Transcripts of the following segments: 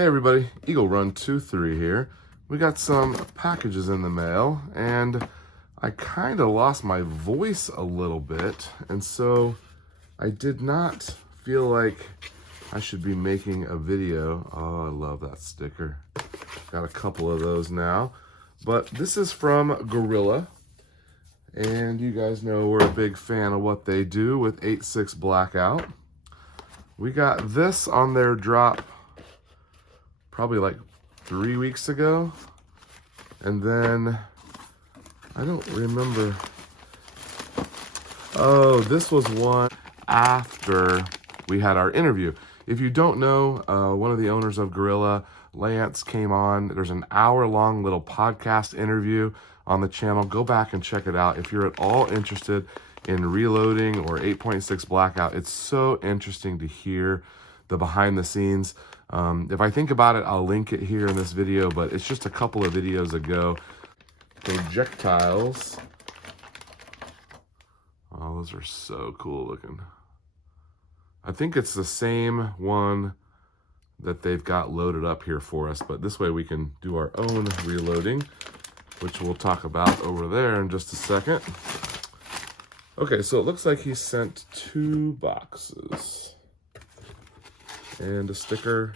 Hey everybody, Eagle Run 23 here. We got some packages in the mail and I kind of lost my voice a little bit, and so I did not feel like I should be making a video. Oh, I love that sticker. Got a couple of those now. But this is from Gorilla, and you guys know we're a big fan of what they do with 8.6 Blackout. We got this on their drop probably like 3 weeks ago, and then I don't remember. Oh, this was one after we had our interview. If you don't know, one of the owners of Gorilla, Lance, came on. There's an hour-long little podcast interview on the channel. Go back and check it out if you're at all interested in reloading or 8.6 Blackout. It's so interesting to hear the behind the scenes. If I think about it, I'll link it here in this video, but it's just a couple of videos ago. Projectiles. Oh, those are so cool looking. I think it's the same one that they've got loaded up here for us, but this way we can do our own reloading, which we'll talk about over there in just a second. Okay, so it looks like he sent 2 boxes and a sticker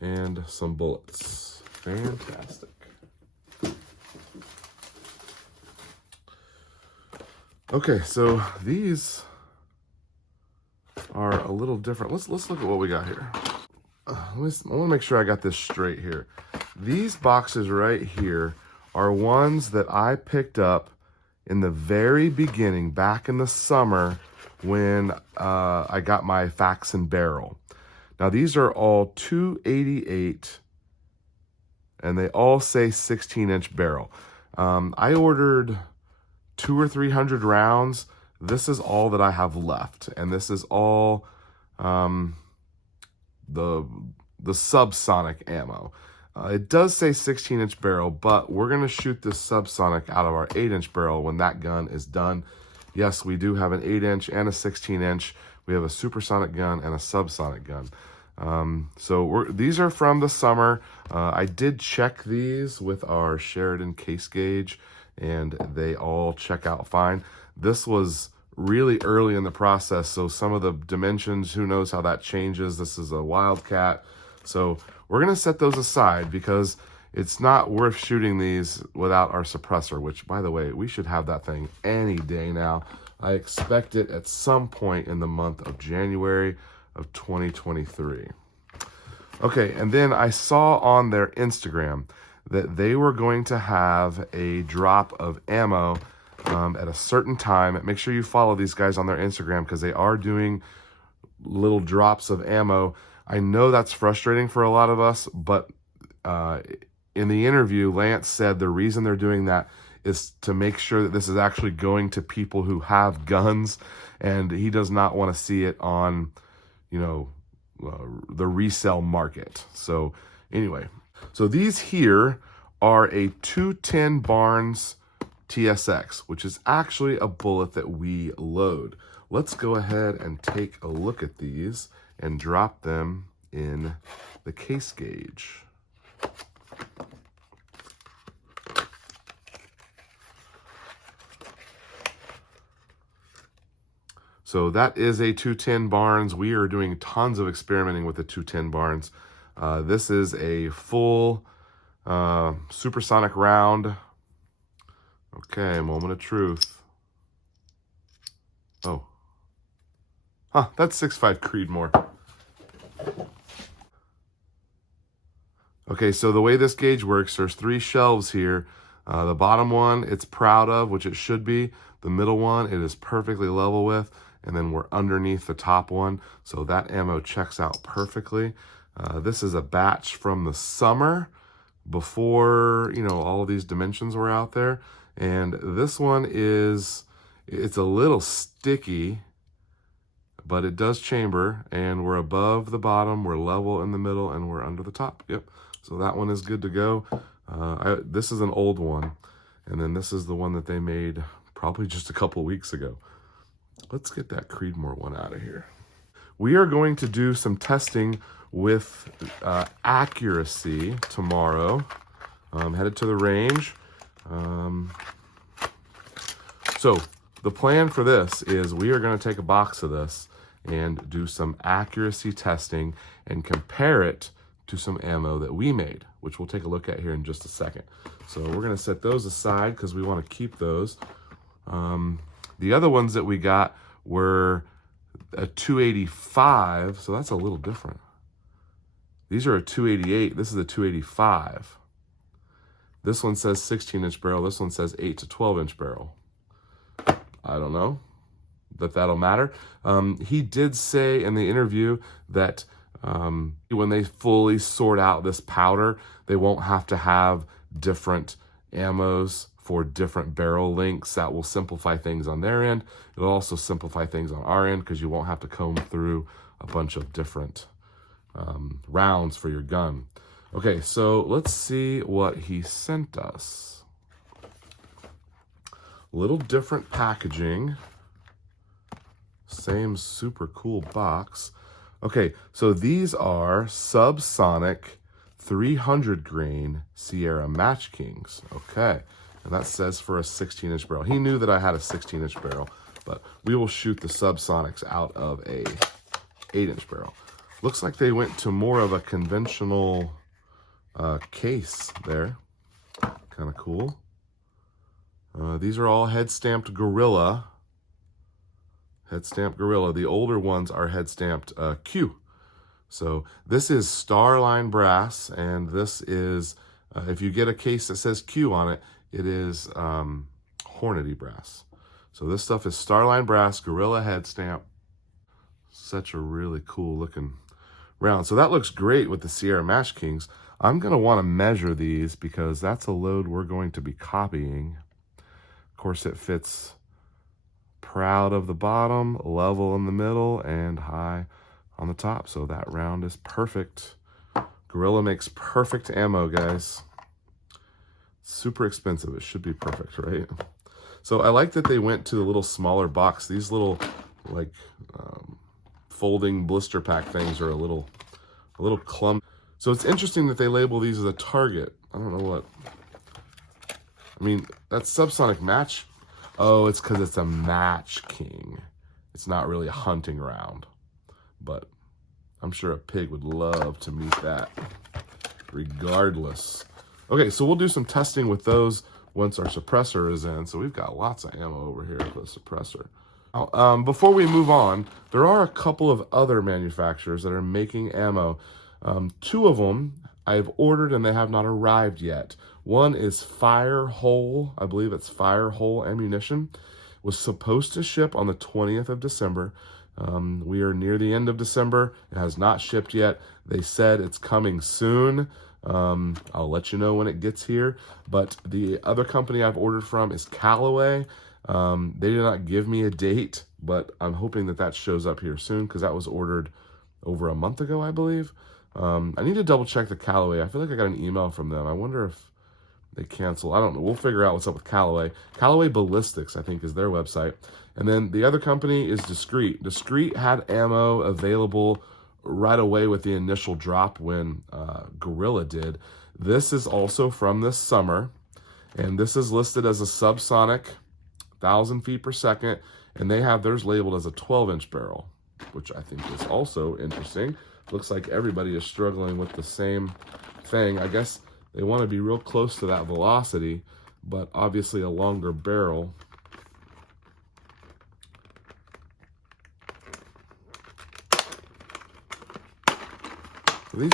and some bullets. Fantastic. Okay, so these are a little different. Let's look at what we got here. I want to make sure I got this straight here. These boxes right here are ones that I picked up in the very beginning, back in the summer, when I got my Faxon barrel. Now these are all 288, and they all say 16-inch barrel. I ordered 200 or 300 rounds. This is all that I have left, and this is all the subsonic ammo. It does say 16-inch barrel, but we're going to shoot this subsonic out of our 8-inch barrel when that gun is done. Yes, we do have an 8-inch and a 16-inch. We have a supersonic gun and a subsonic gun. These are from the summer. I did check these with our Sheridan case gauge, and they all check out fine. This was really early in the process, so some of the dimensions, who knows how that changes. This is a Wildcat. So we're going to set those aside because it's not worth shooting these without our suppressor, which, by the way, we should have that thing any day now. I expect it at some point in the month of January of 2023. Okay, and then I saw on their Instagram that they were going to have a drop of ammo at a certain time. Make sure you follow these guys on their Instagram because they are doing little drops of ammo. I know that's frustrating for a lot of us, but in the interview, Lance said the reason they're doing that is to make sure that this is actually going to people who have guns, and he does not want to see it on, the resale market. So anyway, so these here are a 210 Barnes TSX, which is actually a bullet that we load. Let's go ahead and take a look at these and drop them in the case gauge. So that is a 210 Barnes. We are doing tons of experimenting with the 210 Barnes. This is a full supersonic round. Okay, moment of truth. Oh. Huh, that's 6.5 Creedmoor. Okay, so the way this gauge works, there's 3 shelves here. The bottom one, it's proud of, which it should be. The middle one, it is perfectly level with. And then we're underneath the top one. So that ammo checks out perfectly. This is a batch from the summer before, all of these dimensions were out there. And this one it's a little sticky, but it does chamber, and we're above the bottom, we're level in the middle, and we're under the top. Yep. So that one is good to go. This is an old one, and then this is the one that they made probably just a couple weeks ago. Let's get that Creedmoor one out of here. we are going to do some testing with accuracy tomorrow. Headed to the range. So the plan for this is we are going to take a box of this and do some accuracy testing and compare it to some ammo that we made, which we'll take a look at here in just a second. So we're going to set those aside because we want to keep those. The other ones that we got were a 285, so that's a little different. These are a 288. This is a 285. This one says 16-inch barrel. This one says 8 to 12-inch barrel. I don't know that that'll matter. He did say in the interview that when they fully sort out this powder, they won't have to have different ammos for different barrel lengths. That will simplify things on their end. It'll also simplify things on our end because you won't have to comb through a bunch of different rounds for your gun. Okay, so let's see what he sent us. Little different packaging. Same super cool box. Okay, so these are subsonic 300 grain Sierra Match Kings. Okay, and that says for a 16-inch barrel. He knew that I had a 16-inch barrel, but we will shoot the subsonics out of a 8-inch barrel. Looks like they went to more of a conventional case there. Kind of cool. These are all head-stamped Gorilla. Head-stamped Gorilla. The older ones are head-stamped Q. So this is Starline brass, and this is, if you get a case that says Q on it, it is Hornady brass. So this stuff is Starline brass, Gorilla head stamp. Such a really cool looking round. So that looks great with the Sierra Match Kings. I'm going to want to measure these because that's a load we're going to be copying. Of course, it fits proud of the bottom, level in the middle, and high on the top. So that round is perfect. Gorilla makes perfect ammo, guys. Super expensive. It should be perfect, right? So I like that they went to the little smaller box. These little like folding blister pack things are a little clumsy. So it's interesting that they label these as a target. I don't know what. I mean, that's subsonic match. Oh, it's because it's a Match King. It's not really a hunting round. But I'm sure a pig would love to meet that regardless. Okay, so we'll do some testing with those once our suppressor is in. So we've got lots of ammo over here for the suppressor. Now, before we move on, there are a couple of other manufacturers that are making ammo. Two of them I've ordered and they have not arrived yet. One is Firehole. I believe it's Firehole Ammunition. Was supposed to ship on the 20th of December. We are near the end of December. It has not shipped yet. They said it's coming soon. I'll let you know when it gets here. But the other company I've ordered from is Callaway. They did not give me a date, but I'm hoping that that shows up here soon because that was ordered over a month ago, I believe. I need to double check the Callaway. I feel like I got an email from them. I wonder if they cancel. I don't know. We'll figure out what's up with Callaway. Callaway Ballistics, I think, is their website. And then the other company is Discrete. Discrete had ammo available right away with the initial drop when Gorilla did. This is also from this summer, and this is listed as a subsonic 1,000 feet per second, and they have theirs labeled as a 12-inch barrel, which I think is also interesting. Looks like everybody is struggling with the same thing. I guess they want to be real close to that velocity, but obviously a longer barrel.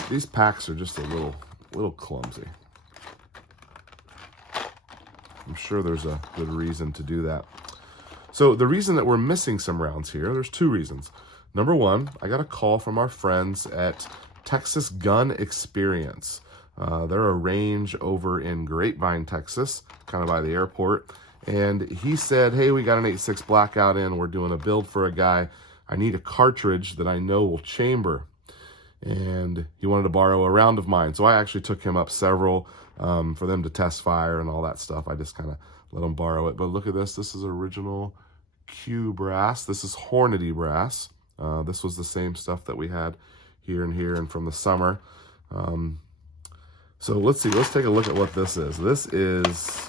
These packs are just a little clumsy. I'm sure there's a good reason to do that. So the reason that we're missing some rounds here, there's two reasons. Number one, I got a call from our friends at Texas Gun Experience. They're a range over in Grapevine, Texas, kind of by the airport. And he said, hey, we got an 8.6 Blackout in. We're doing a build for a guy. I need a cartridge that I know will chamber. And he wanted to borrow a round of mine. So I actually took him up several for them to test fire and all that stuff. I just kind of let him borrow it. But look at this. This is original Q brass. This is Hornady brass. This was the same stuff that we had here and from the summer. So let's see, let's take a look at what this is. This is,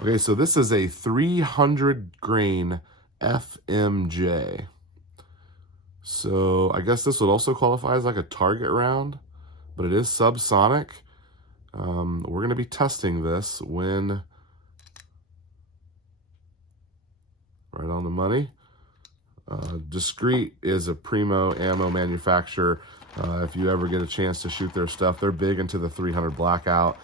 okay, so this is a 300 grain FMJ. So I guess this would also qualify as like a target round, but it is subsonic. We're going to be testing this when, right on the money. Discrete is a primo ammo manufacturer. If you ever get a chance to shoot their stuff, they're big into the 300 Blackout.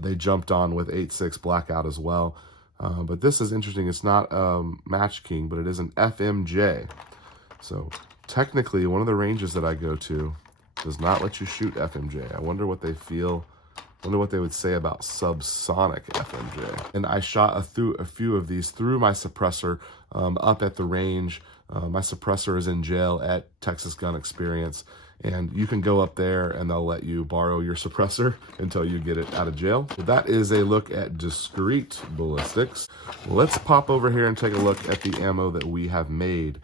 They jumped on with 8.6 Blackout as well. But this is interesting. It's not Match King, but it is an FMJ. So technically, one of the ranges that I go to does not let you shoot FMJ. I wonder what they feel. I wonder what they would say about subsonic FMJ. And I shot a few of these through my suppressor up at the range. My suppressor is in jail at Texas Gun Experience, and you can go up there and they'll let you borrow your suppressor until you get it out of jail. So that is a look at Discrete ballistics. Let's pop over here and take a look at the ammo that we have made.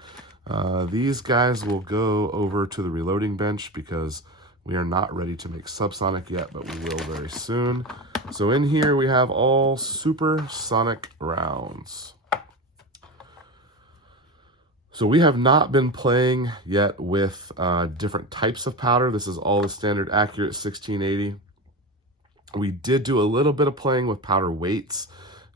These guys will go over to the reloading bench because we are not ready to make subsonic yet, but we will very soon. So in here we have all supersonic rounds. So we have not been playing yet with different types of powder. This is all the standard accurate 1680. We did do a little bit of playing with powder weights,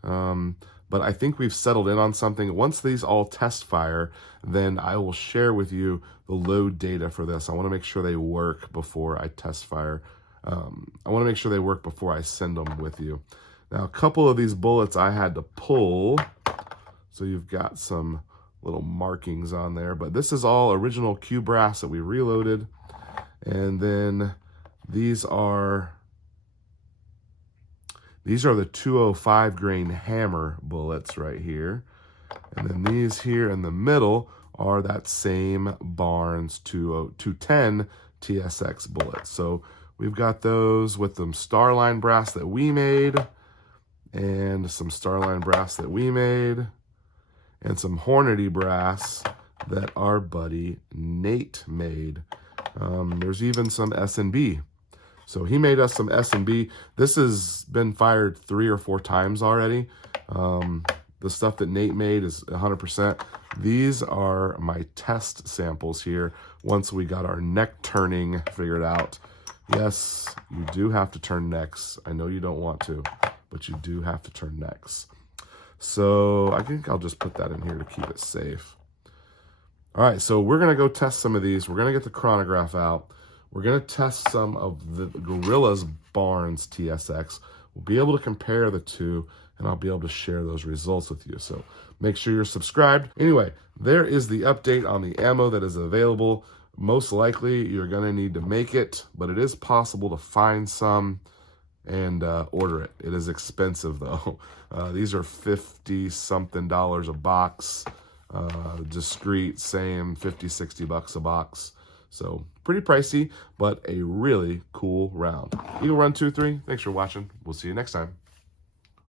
but I think we've settled in on something. Once these all test fire, then I will share with you the load data for this. I want to make sure they work before I test fire. I want to make sure they work before I send them with you. Now, a couple of these bullets I had to pull, so you've got some little markings on there, but this is all original Q brass that we reloaded. And then these are the 205 grain hammer bullets right here. And then these here in the middle are that same Barnes 210 TSX bullets. So we've got those with some Starline brass that we made, and some Starline brass that we made, and some Hornady brass that our buddy Nate made. There's even some S&B. So he made us some S&B. This has been fired 3 or 4 times already. The stuff that Nate made is 100%. These are my test samples here once we got our neck turning figured out. Yes, you do have to turn necks. I know you don't want to, but you do have to turn necks. So I think I'll just put that in here to keep it safe. All right, so we're going to go test some of these. We're going to get the chronograph out. We're going to test some of the Gorilla's Barnes TSX. We'll be able to compare the two, and I'll be able to share those results with you. So make sure you're subscribed. Anyway, there is the update on the ammo that is available. Most likely you're going to need to make it, but it is possible to find some and order it. It is expensive though. These are $50-something a box. Discrete, same, 50, 60 bucks a box. So pretty pricey, but a really cool round. Eagle Run 23, thanks for watching. We'll see you next time.